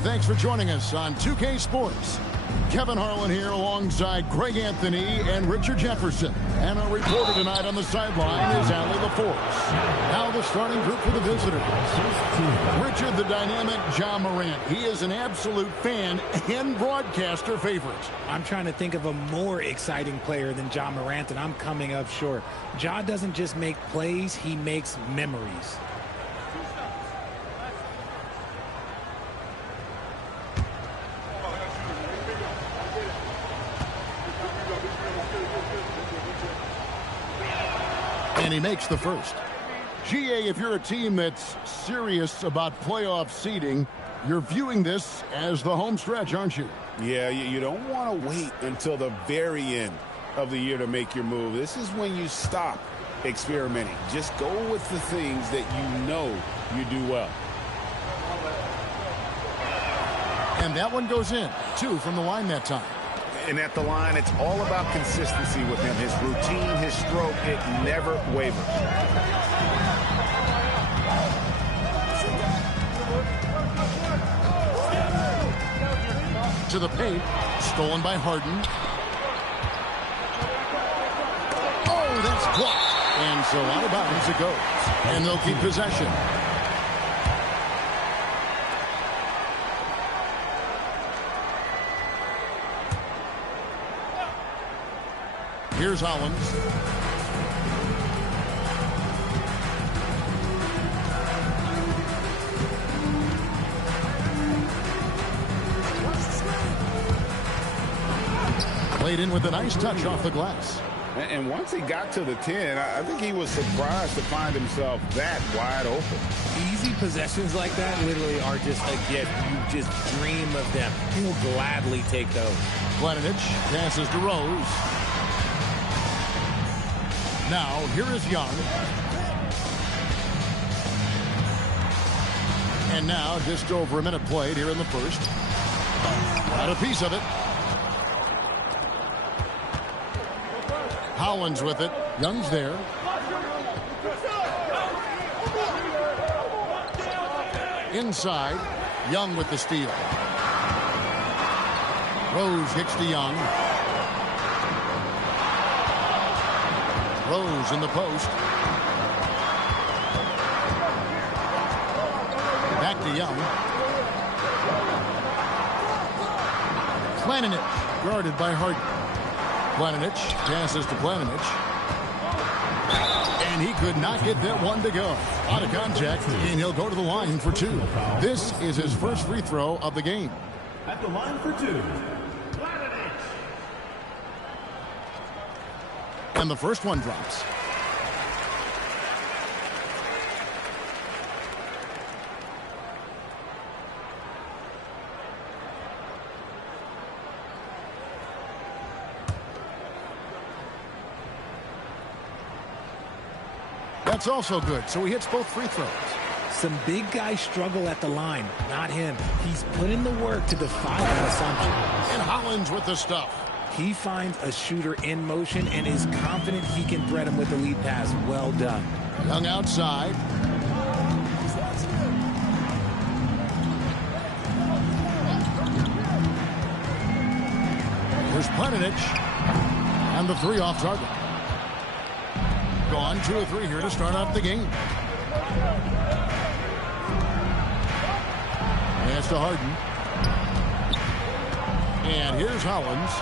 Hey, thanks for joining us on 2K Sports. Kevin Harlan here alongside Greg Anthony and Richard Jefferson. And our reporter tonight on the sideline is Allie LaForce. Now the starting group for the visitors. Richard, the dynamic Ja Morant. He is an absolute fan and broadcaster favorite. I'm trying to think of a more exciting player than Ja Morant, and I'm coming up short. Ja doesn't just make plays, he makes memories. And he makes the first. GA, if you're a team that's serious about playoff seeding, you're viewing this as the home stretch, aren't you? Yeah, you don't want to wait until the very end of the year to make your move. This is when you stop experimenting. Just go with the things that you know you do well. And that one goes in. 2 from the line that time. And at the line, it's all about consistency with him. His routine, his stroke, it never wavers. To the paint, stolen by Harden. Oh, that's blocked. And so out of bounds it goes. And they'll keep possession. Here's Hollins. Played in with a nice touch off the glass. And once he got to the 10, I think he was surprised to find himself that wide open. Easy possessions like that literally are just a gift. You just dream of them. He'll gladly take those. Blananich passes to Rose. Now, here is Young. And now, just over a minute played here in the first. Got a piece of it. Hollins with it. Young's there. Inside. Young with the steal. Rose hits to Young. Rose in the post. Back to Young. Blananich guarded by Harden. Blananich passes to Blananich. And he could not get that one to go. Out of contact, and he'll go to the line for 2. This is his first free throw of the game. At the line for 2. And the first one drops. That's also good, so he hits both free throws. Some big guys struggle at the line, not him. He's put in the work to defy that assumption. And Hollins with the stuff. He finds a shooter in motion and is confident he can thread him with the lead pass. Well done. Young outside. Here's Blananich. And the 3 off target. Gone 2 of 3 here to start out the game. Pass to Harden. And here's Hollins.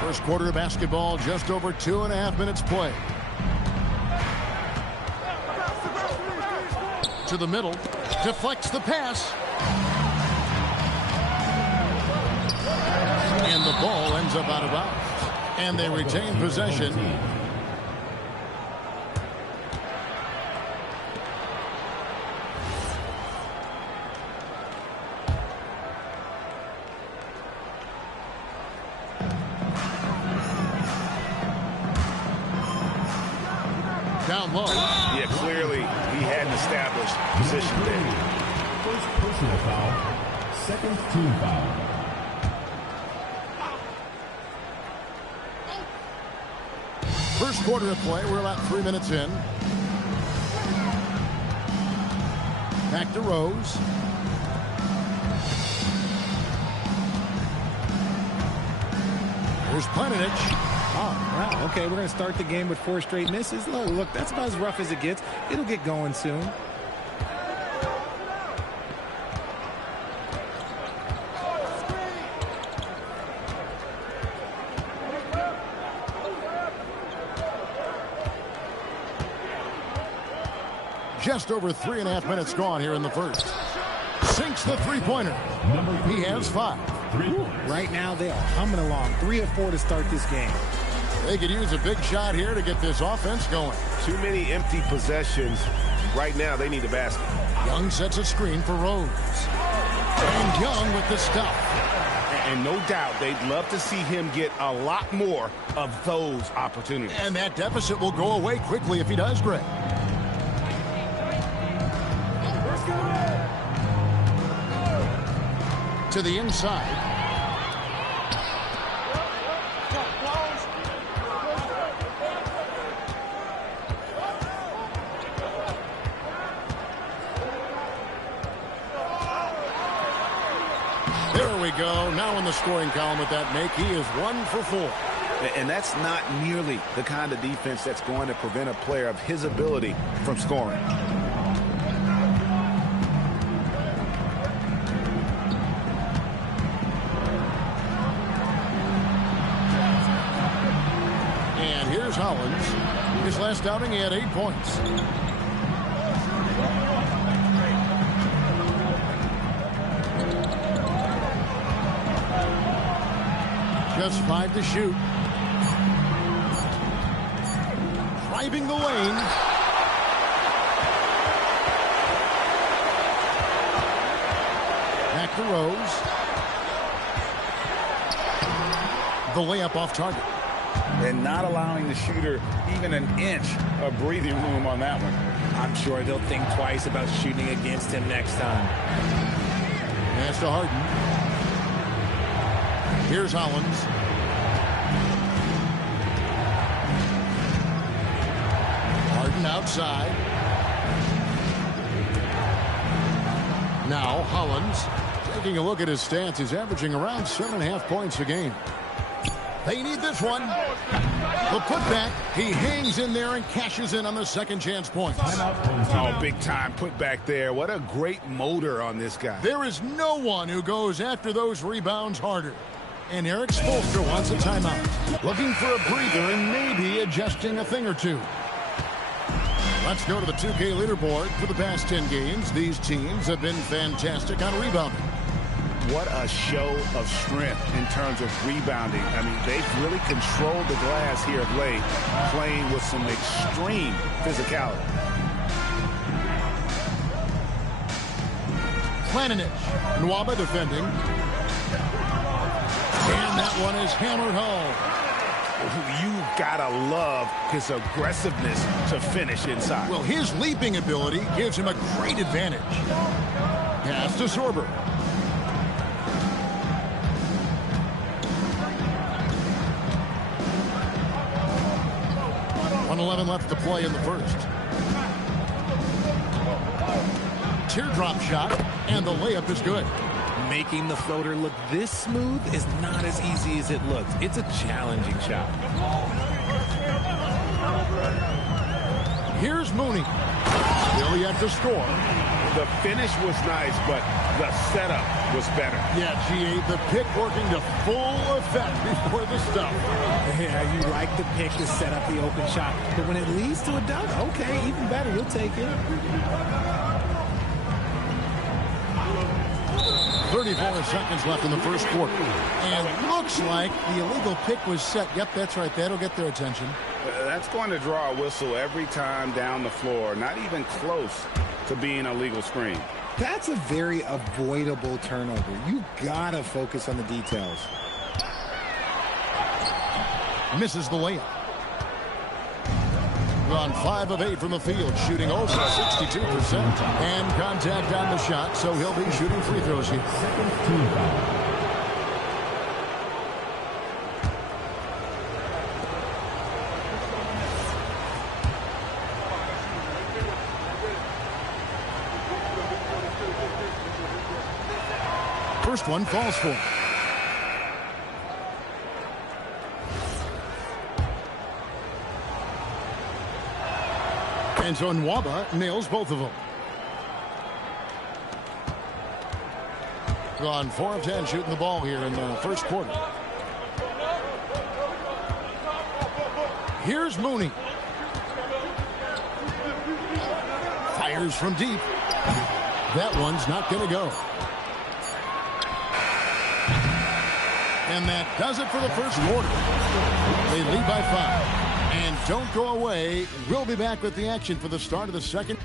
First quarter of basketball, just over 2.5 minutes play. To the middle, deflects the pass. And the ball ends up out of bounds. And they retain possession. Down low. Yeah, clearly he hadn't established position there. First personal foul. Second team foul. First quarter of play. We're about 3 minutes in. Back to Rose. Here's Planinic. Oh, wow. Okay, we're going to start the game with 4 straight misses. Look, that's about as rough as it gets. It'll get going soon. Just over 3.5 minutes gone here in the first. Sinks the three-pointer. He has 5. Right now, they are humming along. 3 of 4 to start this game. They could use a big shot here to get this offense going. Too many empty possessions. Right now, they need a basket. Young sets a screen for Rose. And Young with the stuff. And no doubt, they'd love to see him get a lot more of those opportunities. And that deficit will go away quickly if he does, Greg. To the inside. There we go. Now in the scoring column with that make, he is 1 for 4. And that's not nearly the kind of defense that's going to prevent a player of his ability from scoring. And here's Hollins. His last outing, he had 8 points. Just 5 to shoot. Driving the lane. Back to Rose. The layup off target. And not allowing the shooter even an inch of breathing room on that one. I'm sure they'll think twice about shooting against him next time. Pass to Harden. Here's Hollins. Harden outside. Now Hollins. Taking a look at his stats, he's averaging around 7.5 points a game. They need this one. The putback. He hangs in there and cashes in on the second chance points. Oh, big time putback there. What a great motor on this guy. There is no one who goes after those rebounds harder. And Eric Spoelstra wants a timeout. Looking for a breather and maybe adjusting a thing or two. Let's go to the 2K leaderboard. For the past 10 games, these teams have been fantastic on rebounding. What a show of strength in terms of rebounding. I mean, they've really controlled the glass here of late, playing with some extreme physicality. Planinic. Nwaba defending. And that one is hammered home. You gotta love his aggressiveness to finish inside. Well, his leaping ability gives him a great advantage. Pass to Sorber. 1:11 left to play in the first. Teardrop shot, and the layup is good. Making the floater look this smooth is not as easy as it looks. It's a challenging shot. Here's Mooney. Still yet to score. The finish was nice, but the setup was better. Yeah, G.A., the pick working to full effect before the stuff. Yeah, you like the pick to set up the open shot. But when it leads to a dunk, okay, even better. You'll take it. 34 seconds left in the first quarter. And looks like the illegal pick was set. Yep, that's right. That'll get their attention. That's going to draw a whistle every time down the floor. Not even close to being a legal screen. That's a very avoidable turnover. You gotta focus on the details. Misses the layup. On 5 of 8 from the field, shooting over 62%. And contact on the shot, so he'll be shooting free throws here. first one falls for him. And so NikeEYB nails both of them. Gone 4 of 10 shooting the ball here in the first quarter. Here's Mooney. Fires from deep. That one's not going to go. And that does it for the first quarter. They lead by 5. And don't go away. We'll be back with the action for the start of the second.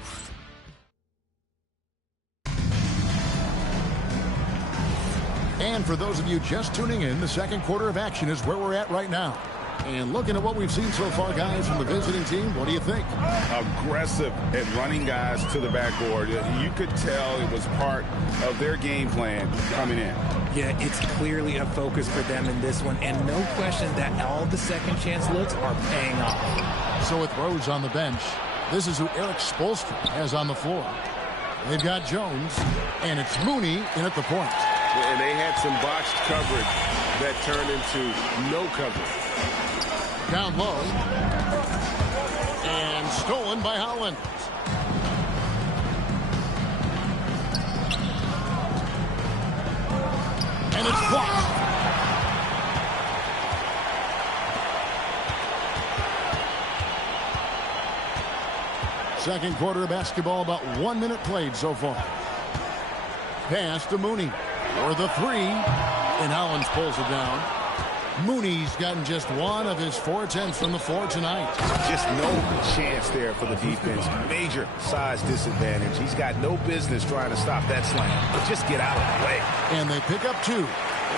And for those of you just tuning in, the second quarter of action is where we're at right now. And looking at what we've seen so far, guys, from the visiting team, what do you think? Aggressive at running guys to the backboard. You could tell it was part of their game plan coming in. Yeah, it's clearly a focus for them in this one, and no question that all the second chance looks are paying off. So with Rose on the bench, this is who Eric Spoelstra has on the floor. They've got Jones, and it's Mooney in at the point. And they had some botched coverage that turned into no coverage. Down low. And stolen by Holland. And it's blocked. Second quarter of basketball, about 1 minute played so far. Pass to Mooney for the 3. And Hollins pulls it down. Mooney's gotten just 1 of his 4 attempts from the floor tonight. Just no chance there for the defense. Major size disadvantage. He's got no business trying to stop that slam. But just get out of the way. And they pick up 2.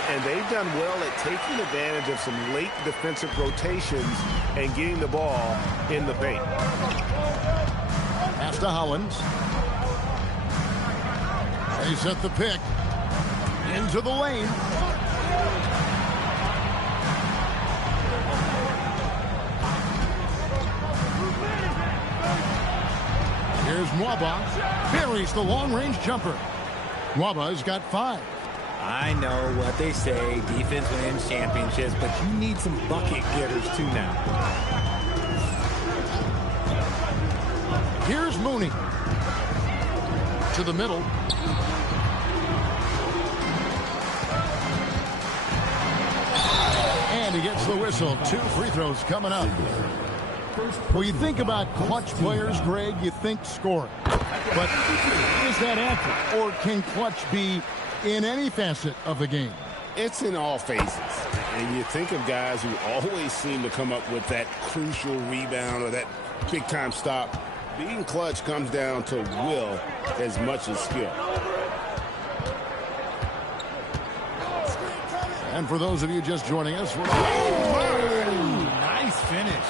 And they've done well at taking advantage of some late defensive rotations and getting the ball in the paint. Pass to Hollins. They set the pick. Into the lane. Here's NikeEYB. Buries the long-range jumper. NikeEYB's got 5. I know what they say, defense wins championships, but you need some bucket getters too now. Here's Mooney. To the middle. And he gets the whistle. 2 free throws coming up. When you think about clutch players, Greg, you think scoring. But is that accurate? Or can clutch be in any facet of the game? It's in all phases. And you think of guys who always seem to come up with that crucial rebound or that big-time stop. Being clutch comes down to will as much as skill. And for those of you just joining us, we're Nice finish.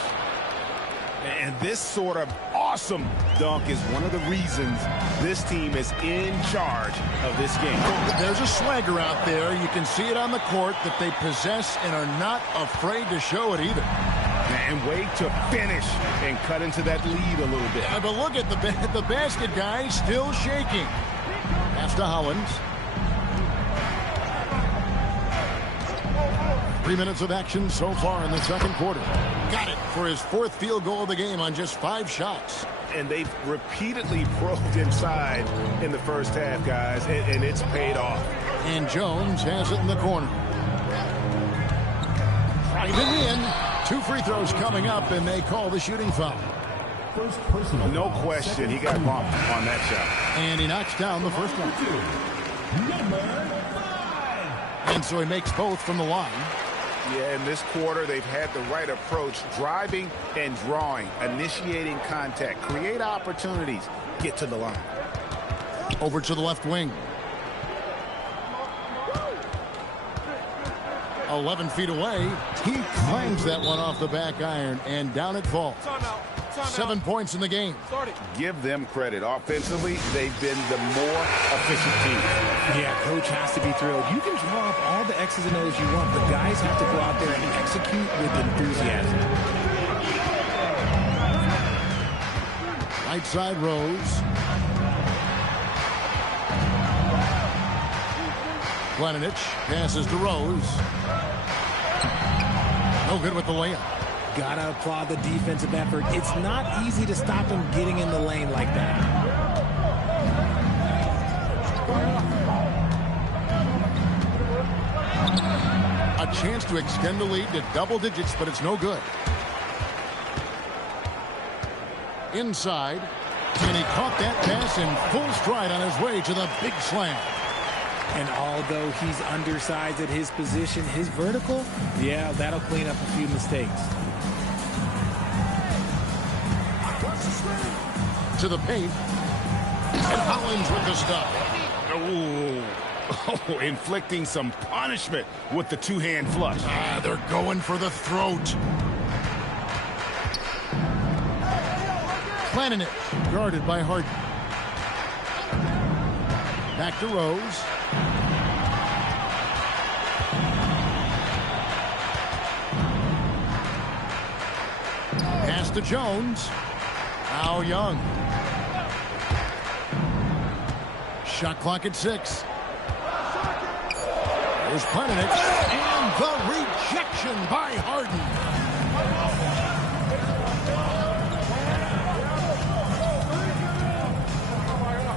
And this sort of awesome dunk is one of the reasons this team is in charge of this game. There's a swagger out there. You can see it on the court that they possess and are not afraid to show it either. And wait to finish and cut into that lead a little bit. But look at the basket guy still shaking. Pass to Hollins. 3 minutes of action so far in the second quarter. Got it for his 4th field goal of the game on just 5 shots. And they've repeatedly probed inside in the first half, guys, and it's paid off. And Jones has it in the corner. Driving in. 2 free throws coming up, and they call the shooting foul. First personal. No question, he got bumped on that shot. And he knocks down the first one. Number 5. And so he makes both from the line. Yeah, in this quarter, they've had the right approach, driving and drawing, initiating contact, create opportunities, get to the line. Over to the left wing. 11 feet away. He clangs that one off the back iron, and down it falls. 7 points in the game. Give them credit. Offensively, they've been the more efficient team. Yeah, coach has to be thrilled. You can draw up all the X's and O's you want, but guys have to go out there and execute with enthusiasm. Right side Rose. Planinic passes to Rose. No good with the layup. Gotta applaud the defensive effort. It's not easy to stop him getting in the lane like that. A chance to extend the lead to double digits, but it's no good. Inside, and he caught that pass in full stride on his way to the big slam. And although he's undersized at his position, his vertical, yeah, that'll clean up a few mistakes. To the paint, and Hollins with the stop. Oh, inflicting some punishment with the two-hand flush. They're going for the throat. Planinic, guarded by Harden. Back to Rose. Pass to Jones. Now Young. Shot clock at 6. There's Planinic, and the rejection by Harden.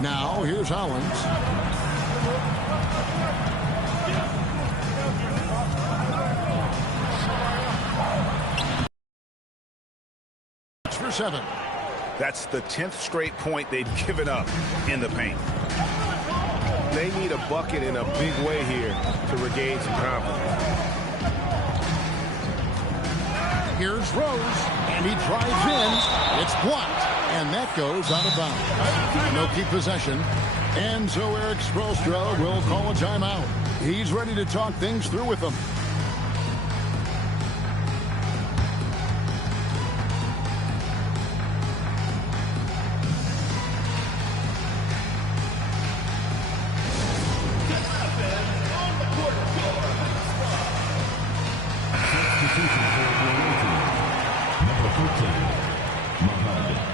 Now, here's Hollins. For 7. That's the 10th straight point they've given up in the paint. They need a bucket in a big way here to regain some confidence. Here's Rose, and he drives in. It's blocked, and that goes out of bounds. No keep possession, and so Eric Spoelstra will call a timeout. He's ready to talk things through with them.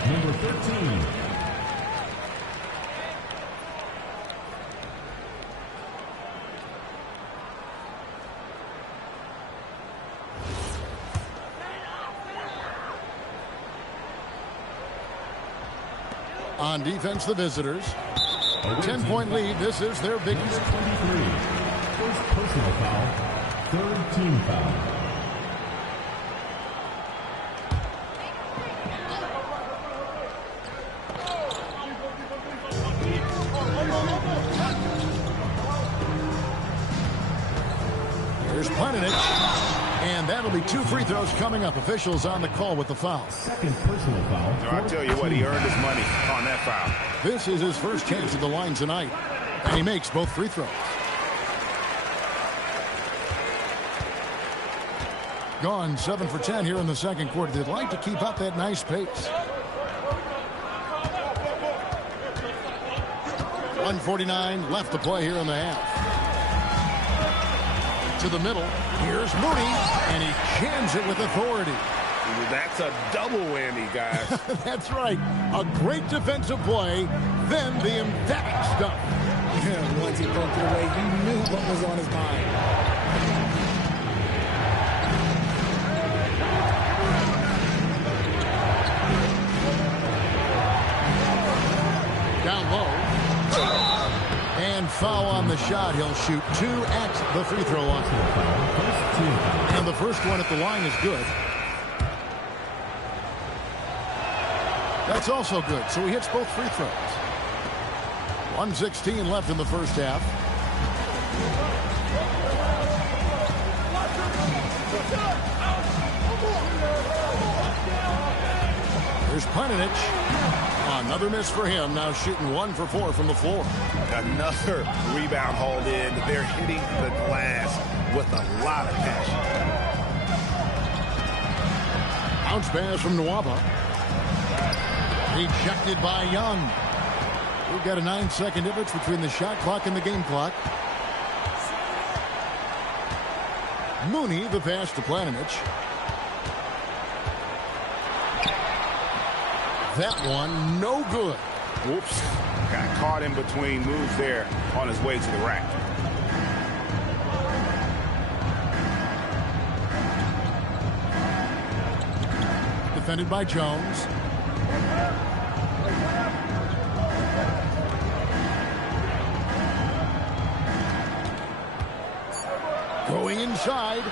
Number 13. On defense, the visitors. 10-point lead. This is their biggest. 23. First personal foul. Third team foul. Here's Planinic, and that'll be 2 free throws coming up. Officials on the call with the foul. Second personal foul. I'll tell you what, he earned his money on that foul. This is his first chance at the line tonight, and he makes both free throws. Gone 7 for 10 here in the second quarter. They'd like to keep up that nice pace. 1:49 left to play here in the half. To the middle. Here's Mooney, and he jams it with authority. That's a double whammy, guys. That's right. A great defensive play, then the emphatic stuff. Once he broke it away, you knew what was on his mind. Down low. And foul on the shot. He'll shoot 2 at the free throw line. And the first one at the line is good. That's also good. So he hits both free throws. 1:16 left in the first half. Here's Planinic. Another miss for him. Now shooting 1 for 4 from the floor. Another rebound hauled in. They're hitting the glass with a lot of passion. Bounce pass from Nwaba. Rejected by Young. We've got a 9-second difference between the shot clock and the game clock. Mooney, the pass to Planinic. That one, no good. Whoops. Got caught in between moves there on his way to the rack. defended by Jones. Going inside.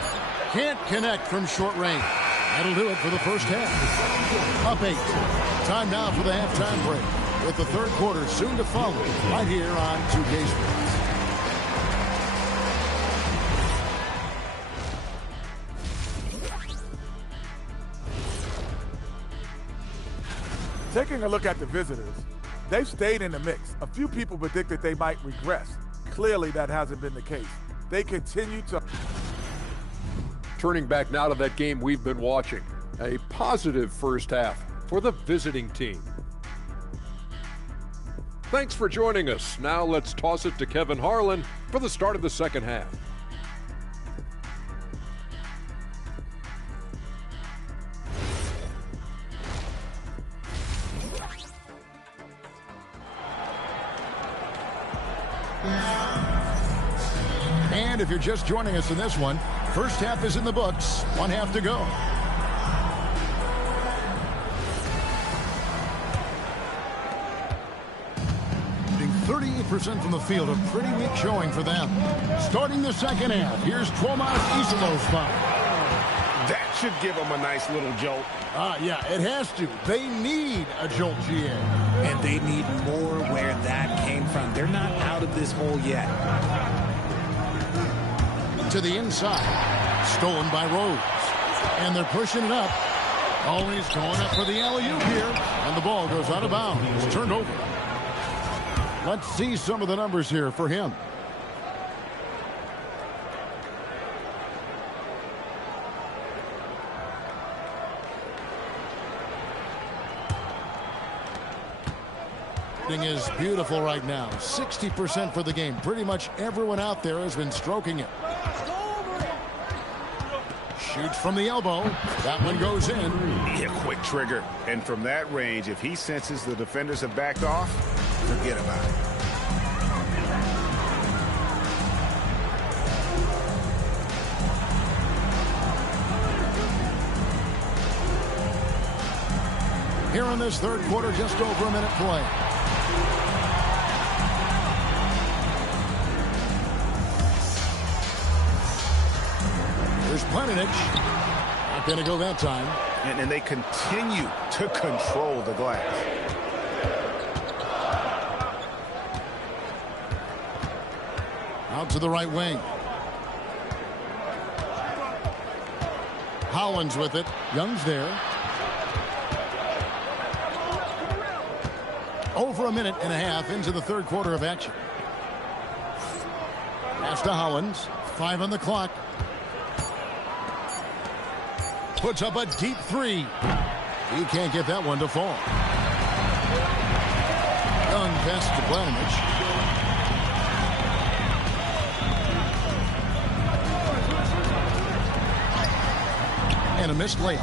Can't connect from short range. That'll do it for the first half. Up 8. Time now for the halftime break, with the third quarter soon to follow right here on 2K Sports. Taking a look at the visitors, they've stayed in the mix. A few people predicted they might regress. Clearly, that hasn't been the case. They continue to... Turning back now to that game we've been watching. A positive first half for the visiting team. Thanks for joining us. Now let's toss it to Kevin Harlan for the start of the second half. And if you're just joining us in this one, first half is in the books. 1 half to go. 38% from the field, a pretty weak showing for them. Starting the second half, here's Tomas Isolo's foul. That should give them a nice little jolt. Yeah, it has to. They need a jolt, GA. And they need more where that came from. They're not out of this hole yet. To the inside. Stolen by Rose. And they're pushing it up. Always going up for the alley-oop here. And the ball goes out of bounds. It's turned over. Let's see some of the numbers here for him. Is beautiful right now. 60% for the game. Pretty much everyone out there has been stroking it. Shoots from the elbow. That one goes in. Yeah, quick trigger. And from that range, if he senses the defenders have backed off, forget about it. Here in this third quarter, just over a minute play. There's Planinic. Not going to go that time. And they continue to control the glass. Out to the right wing. Hollins with it. Young's there. Over a minute and a half into the third quarter of action. Pass to Hollins. 5 on the clock. Puts up a deep 3. He can't get that one to fall. Young pass to Planinic. And a missed layup.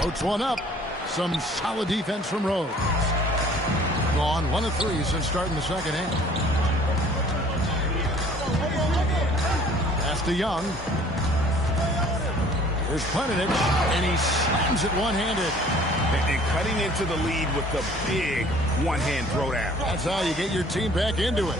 Floats one up. Some solid defense from Rose. Gone 1 of 3 since starting the second half. Pass to Young. Here's Planinic, and he slams it one-handed. And cutting into the lead with the big one-hand throwdown. That's how you get your team back into it.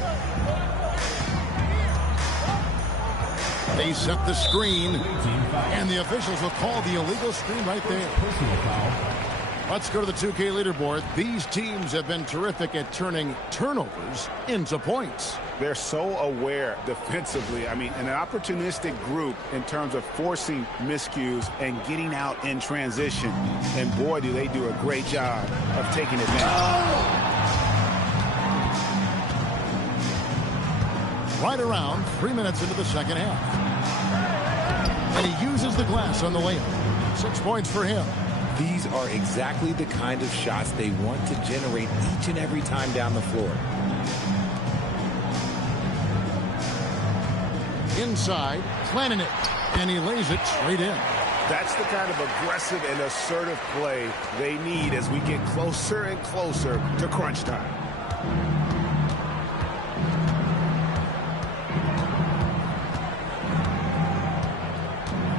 They set the screen, and the officials will call the illegal screen right there. Personal foul. Let's go to the 2K leaderboard. These teams have been terrific at turning turnovers into points. They're so aware defensively. I mean, an opportunistic group in terms of forcing miscues and getting out in transition. And boy, do they do a great job of taking advantage. Right around 3 minutes into the second half. And he uses the glass on the layup. 6 points for him. These are exactly the kind of shots they want to generate each and every time down the floor. Inside, Planinic, and he lays it straight in. That's the kind of aggressive and assertive play they need as we get closer and closer to crunch time.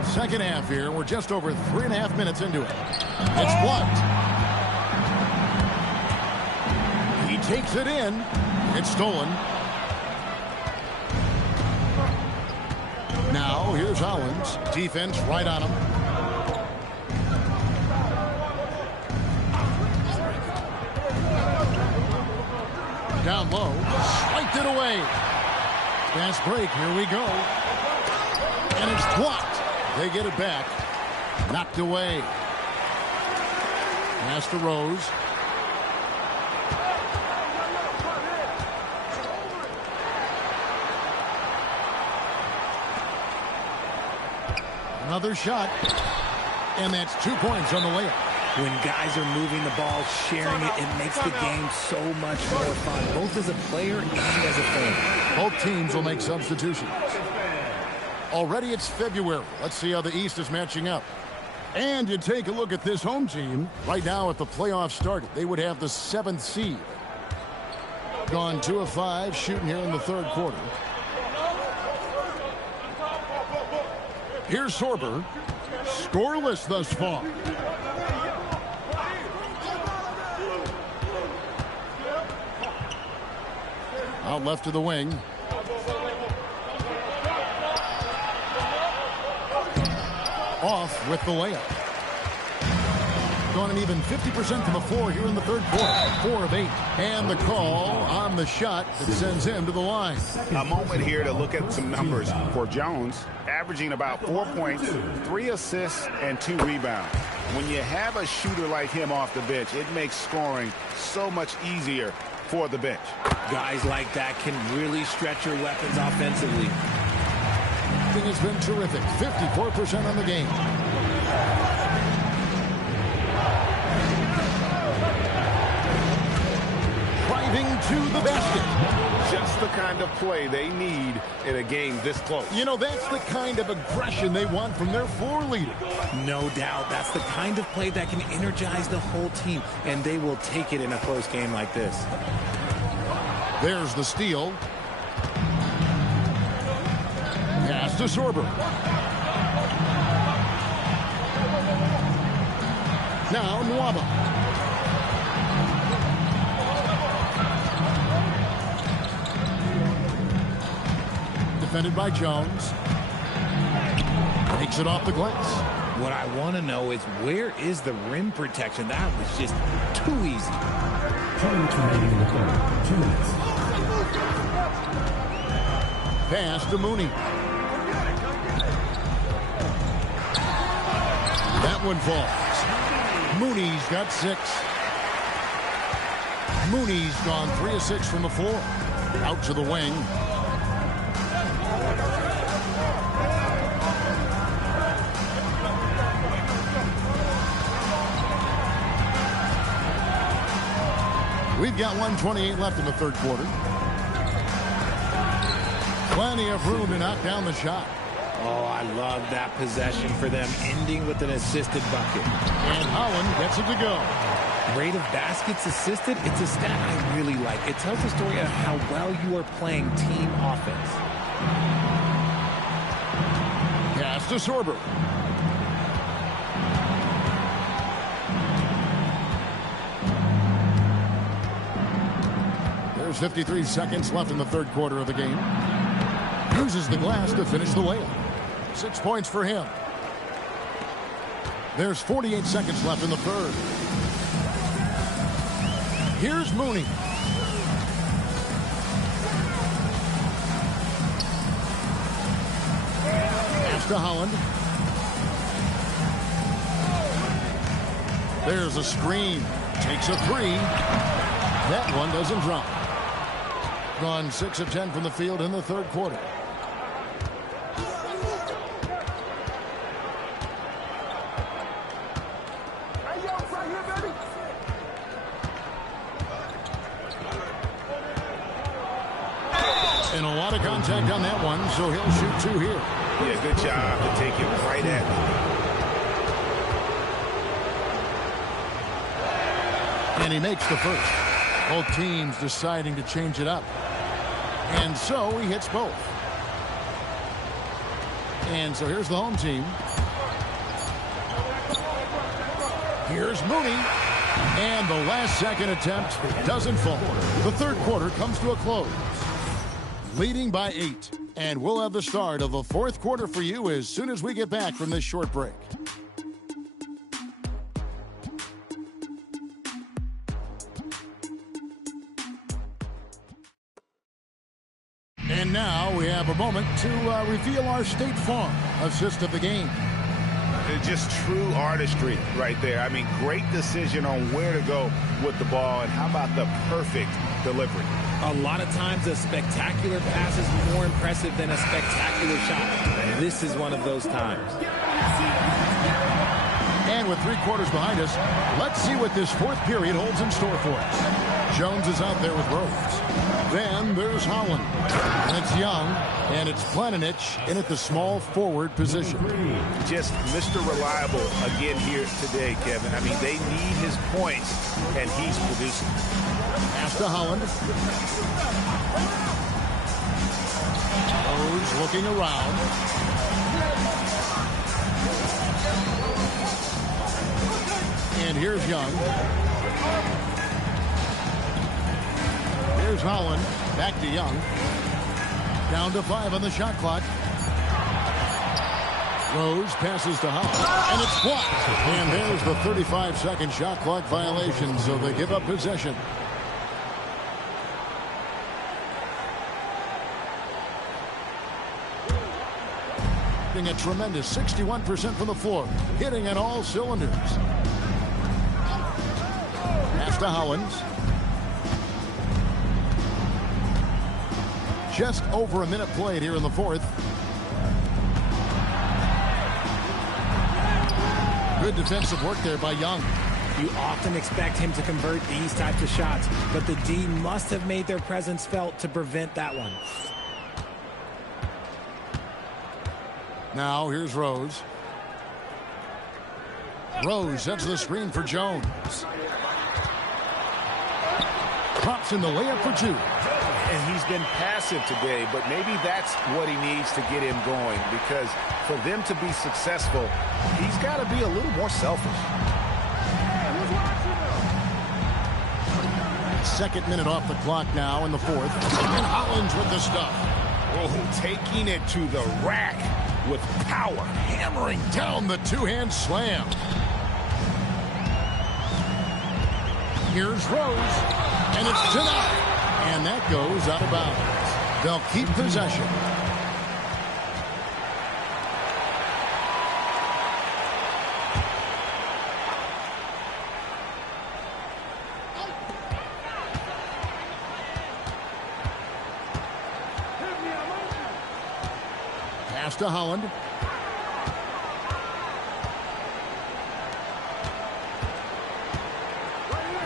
Second half here. We're just over 3.5 minutes into it. It's blocked. He takes it in. It's stolen. Now, here's Hollins. Defense right on him. Down low. Swiped it away. Fast break. Here we go. And it's blocked. They get it back. Knocked away. Pass to Rose. Another shot. And that's 2 points on the layup. When guys are moving the ball, sharing it, it makes the game so much more fun, both as a player and as a fan. Both teams will make substitutions. Already it's February. Let's see how the East is matching up. And you take a look at this home team. Right now, if the playoffs started, they would have the 7th seed. Gone 2 of 5, shooting here in the third quarter. Here's Sorber. Scoreless thus far. Out left to the wing. Off with the layup. Gone an even 50% from the floor here in the third quarter. 4 of 8. And the call on the shot that sends him to the line. A moment here to look at some numbers for Jones, averaging about 4 points, 3 assists, and 2 rebounds. When you have a shooter like him off the bench, it makes scoring so much easier for the bench. Guys like that can really stretch your weapons offensively. Has been terrific. 54% on the game. Driving to the basket. Just the kind of play they need in a game this close. You know, that's the kind of aggression they want from their floor leader. No doubt. That's the kind of play that can energize the whole team, and they will take it in a close game like this. There's the steal. Pass to Sorber. Now Nwaba. Defended by Jones. Takes it off the glass. What I want to know is, where is the rim protection? That was just too easy. 2 minutes remaining in the third. 2 minutes. Pass to Mooney. That one falls. Mooney's got 6. Mooney's gone 3 of 6 from the floor. Out to the wing. We've got 1:28 left in the third quarter. Plenty of room to knock down the shot. Oh, I love that possession for them, ending with an assisted bucket. And Holland gets it to go. Rate of baskets assisted, it's a stat I really like. It tells the story of how well you are playing team offense. Pass to Sorber. There's 53 seconds left in the third quarter of the game. Uses the glass to finish the layup. 6 points for him. There's 48 seconds left in the third. Here's Mooney. Pass to Holland. There's a screen. Takes a 3. That one doesn't drop. Gone 6 of 10 from the field in the third quarter. And a lot of contact on that one, so he'll shoot 2 here. Yeah, good job to take it right at him. And he makes the first. Both teams deciding to change it up. And so he hits both. And so here's the home team. Here's Mooney. And the last second attempt doesn't fall. The third quarter comes to a close. Leading by 8. And we'll have the start of the fourth quarter for you as soon as we get back from this short break. And now we have a moment to reveal our State Farm assist of the game. Just true artistry right there. I mean, great decision on where to go with the ball, and how about the perfect delivery? A lot of times a spectacular pass is more impressive than a spectacular shot. This is one of those times. And with 3 quarters behind us, let's see what this fourth period holds in store for us. Jones is out there with Rhodes. Then there's Holland. And it's Young. And it's Planinic in at the small forward position. Just Mr. Reliable again here today, Kevin. I mean, they need his points, and he's producing. Pass to Holland. Rhodes looking around. And here's Young. Here's Holland. Back to Young. Down to 5 on the shot clock. Rose passes to Holland. And it's blocked. And there's the 35-second shot clock violation, so they give up possession. A tremendous 61% from the floor, hitting on all cylinders. Pass to Hollins. Just over a minute played here in the fourth. Good defensive work there by Young. You often expect him to convert these types of shots, but the D must have made their presence felt to prevent that one. Now here's Rose. Rose sets the screen for Jones. Drops in the layup for 2. And he's been passive today, but maybe that's what he needs to get him going, because for them to be successful, he's got to be a little more selfish. Second minute off the clock now in the fourth. And Hollins with the stuff. Oh, taking it to the rack with power. Hammering down the two-hand slam. Here's Rose. And it's denied. And that goes out of bounds. They'll keep possession. Pass to Holland.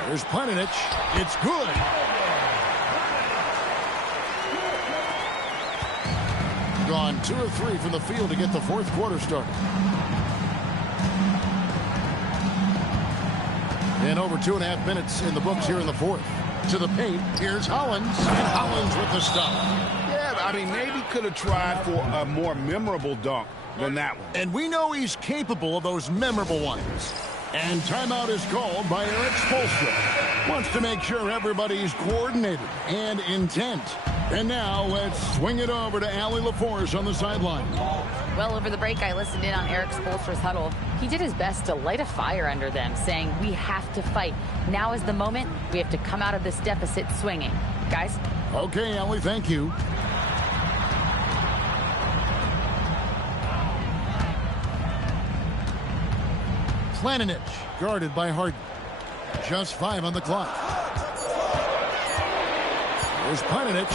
There's Planinic. It's good. Gone 2 of 3 from the field to get the fourth quarter started. And over 2.5 minutes in the books here in the fourth. To the paint, here's Hollins. And Hollins with the stuff. Yeah, I mean, maybe could have tried for a more memorable dunk than that one. And we know he's capable of those memorable ones. And timeout is called by Eric Spoelstra. Wants to make sure everybody's coordinated and intent. And now let's swing it over to Allie LaForce on the sideline. Well, over the break, I listened in on Eric Spoelstra's huddle. He did his best to light a fire under them, saying we have to fight. Now is the moment. We have to come out of this deficit swinging. Guys? Okay, Allie, thank you. Planinic, guarded by Harden. Just 5 on the clock. There's Planinic.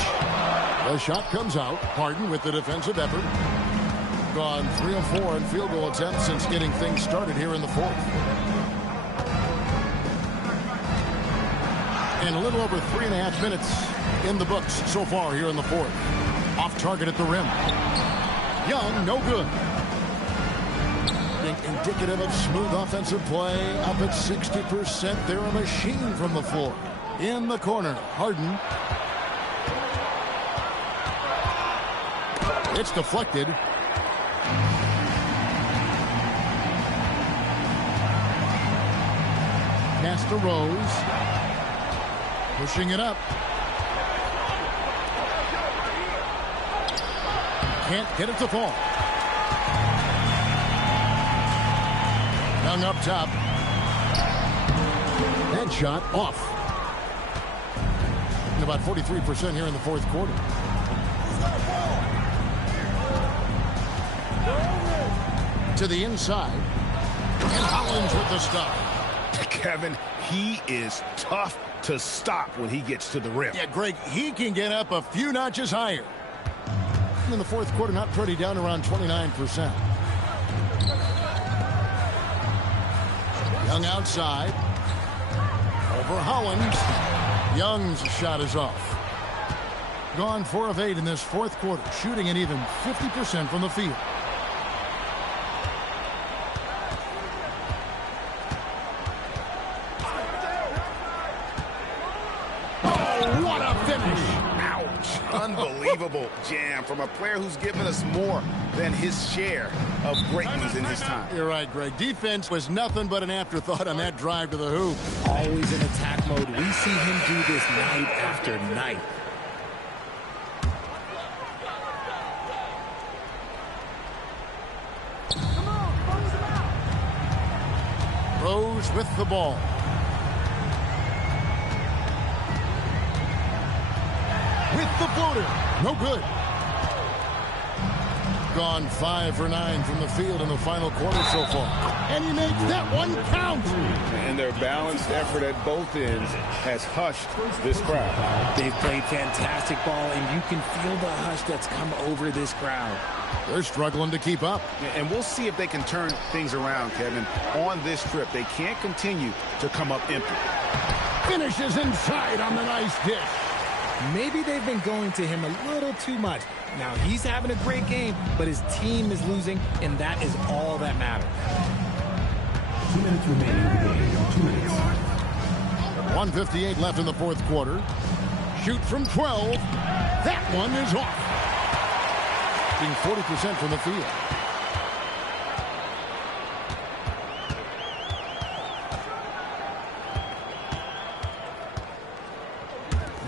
The shot comes out. Harden with the defensive effort. Gone 3 of 4 in field goal attempts since getting things started here in the fourth. And a little over 3.5 minutes in the books so far here in the fourth. Off target at the rim. Young, no good. Being indicative of smooth offensive play. Up at 60%. They're a machine from the floor. In the corner, Harden. It's deflected. Pass to Rose. Pushing it up. Can't get it to fall. Young up top. That shot off. And about 43% here in the fourth quarter. To the inside. And Hollins with the stop. Kevin, he is tough to stop when he gets to the rim. Yeah, Greg, he can get up a few notches higher. In the fourth quarter, not pretty, down around 29%. Young outside. Over Hollins. Young's shot is off. Gone 4 of 8 in this fourth quarter, shooting at even 50% from the field. Oh, what a finish! Ouch. Unbelievable jam from a player who's given us more than his share of greatness in his time. You're right, Greg. Defense was nothing but an afterthought on that drive to the hoop. Always in attack mode. We see him do this night after night. Rose with the ball. With the floater. No good. Gone 5 for 9 from the field in the final quarter so far. And he makes that one count. And their balanced effort at both ends has hushed this crowd. They've played fantastic ball, and you can feel the hush that's come over this crowd. They're struggling to keep up. And we'll see if they can turn things around, Kevin. On this trip, they can't continue to come up empty. Finishes inside on the nice dish. Maybe they've been going to him a little too much. Now, he's having a great game, but his team is losing, and that is all that matters. 2 minutes remaining in the game. 2 minutes. 1:58 left in the fourth quarter. Shoot from 12. That one is off. Being 40% from the field.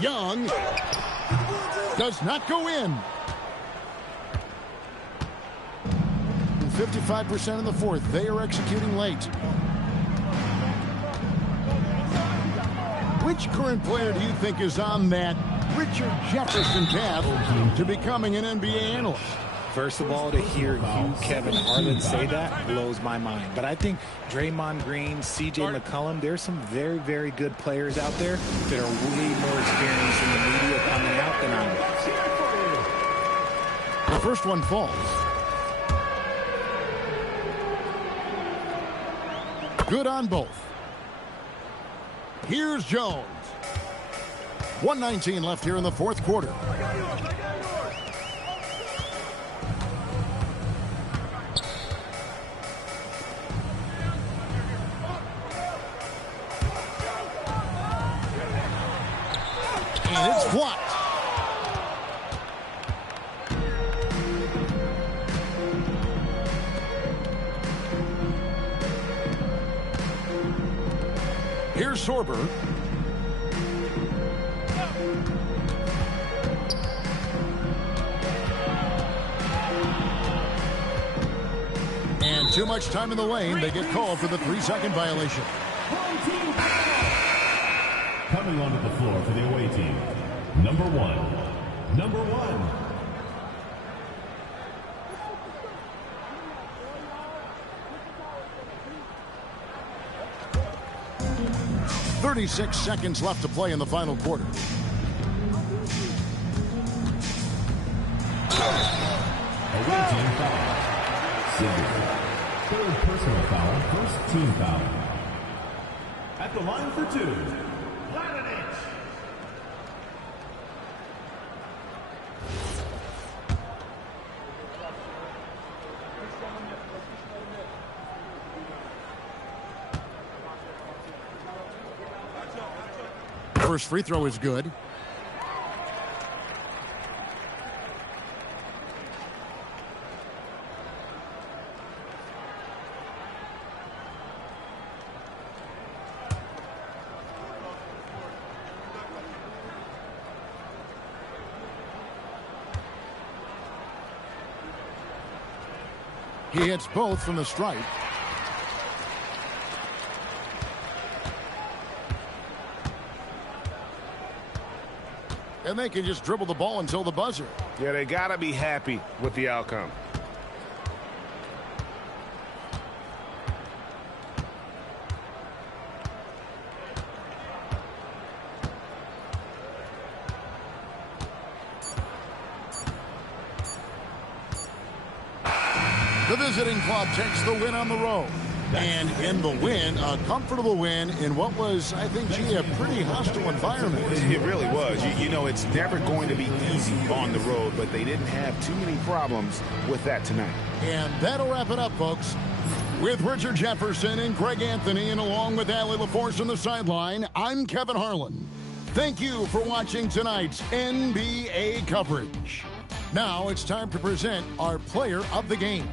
Young does not go in. 55% in the fourth. They are executing late. Which current player do you think is on that Richard Jefferson path to becoming an NBA analyst? First of all, to hear you, Kevin Harlan, say that blows my mind. But I think Draymond Green, C.J. McCollum, there's some very, very good players out there that are way more experienced in the media coming out than I am. The first one falls. Good on both. Here's Jones. 1:19 left here in the fourth quarter. And it's blocked. Here's Sorber. And too much time in the lane. They get called for the 3-second violation. Coming onto the floor for the away team, number 1. Number 1. 36 seconds left to play in the final quarter. Away team foul. Single. Third personal foul. First team foul. At the line for 2. First free throw is good. He hits both from the stripe. And they can just dribble the ball until the buzzer. Yeah, they got to be happy with the outcome. The visiting club takes the win on the road. And in the win, a comfortable win in what was, I think, gee, a pretty hostile environment. It really was. You know, it's never going to be easy on the road, but they didn't have too many problems with that tonight. And that'll wrap it up, folks. With Richard Jefferson and Greg Anthony, and along with Allie LaForce on the sideline, I'm Kevin Harlan. Thank you for watching tonight's NBA coverage. Now it's time to present our player of the game.